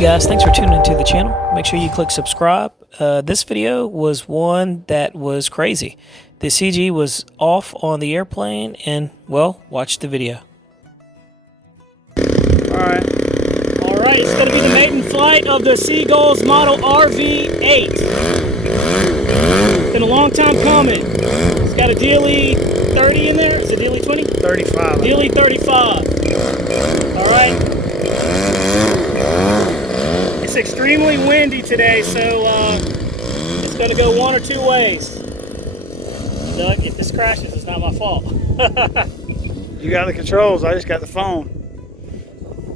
guys, thanks for tuning into the channel. Make sure you click subscribe. This video was one that was crazy. The CG was off on the airplane and, well, watch the video. Alright, it's going to be the maiden flight of the Seagull's model RV-8. Been a long time coming. It's got a DLE 30 in there. Is it DLE 20? 35. DLE 35. Alright. It's extremely windy today, so it's going to go one or two ways. Doug, if this crashes, it's not my fault. You got the controls, I just got the phone.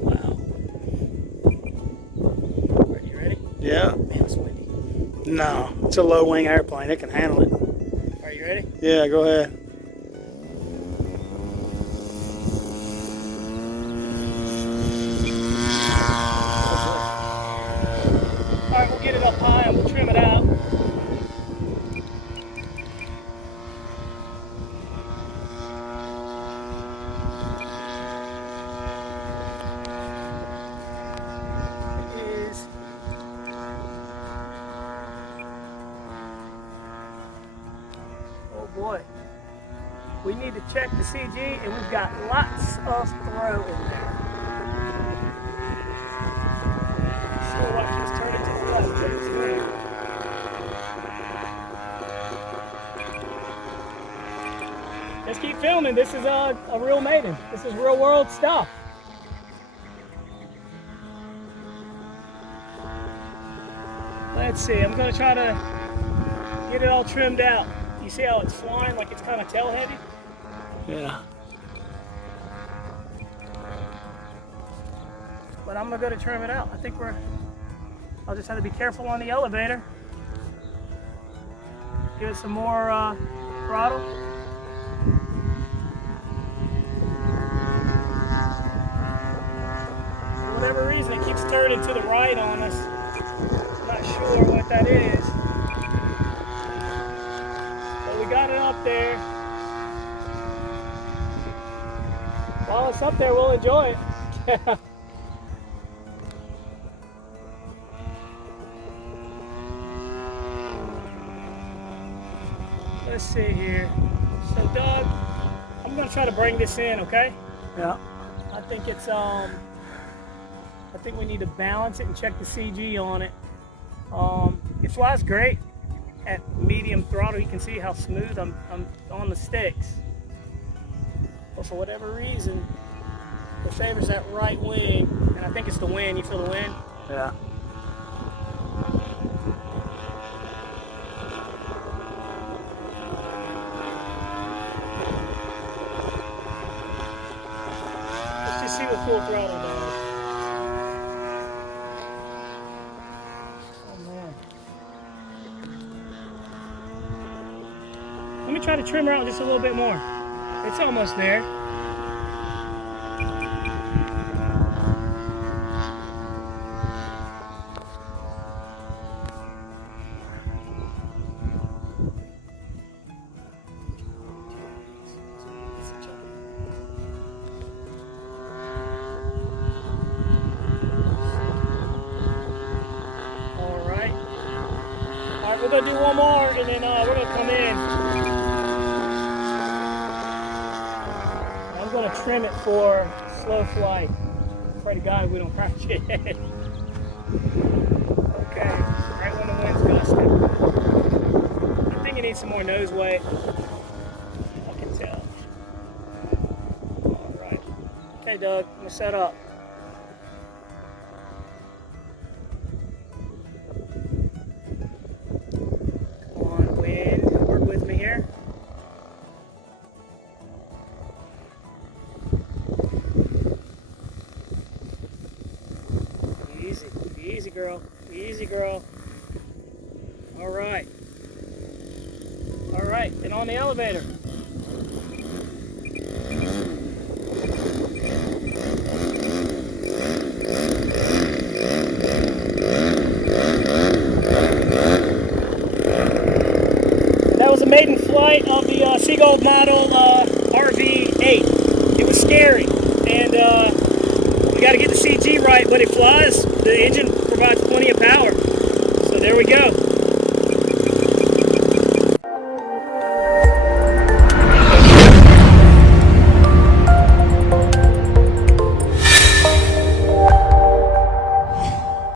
Wow. Are you ready? Yeah. Man, it's windy. No, it's a low wing airplane, it can handle it. Are you ready? Yeah, go ahead. Alright, we'll get it up high and we'll trim it out. It is oh boy. We need to check the CG and we've got lots of throw in there. Still like it's turning to the left, but it's good. Just keep filming. This is a real Maiden. This is real world stuff. Let's see. I'm going to try to get it all trimmed out. You see how it's flying like it's kind of tail heavy? Yeah. But I'm going to trim it out. I think I'll just have to be careful on the elevator. Give it some more throttle. For whatever reason, it keeps turning to the right on us. I'm not sure what that is. But we got it up there. While it's up there, we'll enjoy it. Let's see here. So Doug, I'm gonna try to bring this in, okay? Yeah. I think it's I think we need to balance it and check the CG on it. It flies great at medium throttle. You can see how smooth I'm on the sticks. But for whatever reason, it favors that right wing, and I think it's the wind. You feel the wind? Yeah. Let's just see what full throttle does. Oh man. Let me try to trim her out just a little bit more. It's almost there. Alright, we're going to do one more and then we're going to come in. I'm going to trim it for slow flight. Pray to God we don't crash it. Okay, right when the wind's gusting. I think it needs some more nose weight. I can tell. Alright. Okay, Doug, I'm going to set up. Come on, wind. Work with me here. Easy, girl. Easy, girl. All right. All right, and on the elevator. That was a maiden flight of the Seagull model RV-8. It was scary, and we got to get the CG right, but it flies. The engine we go.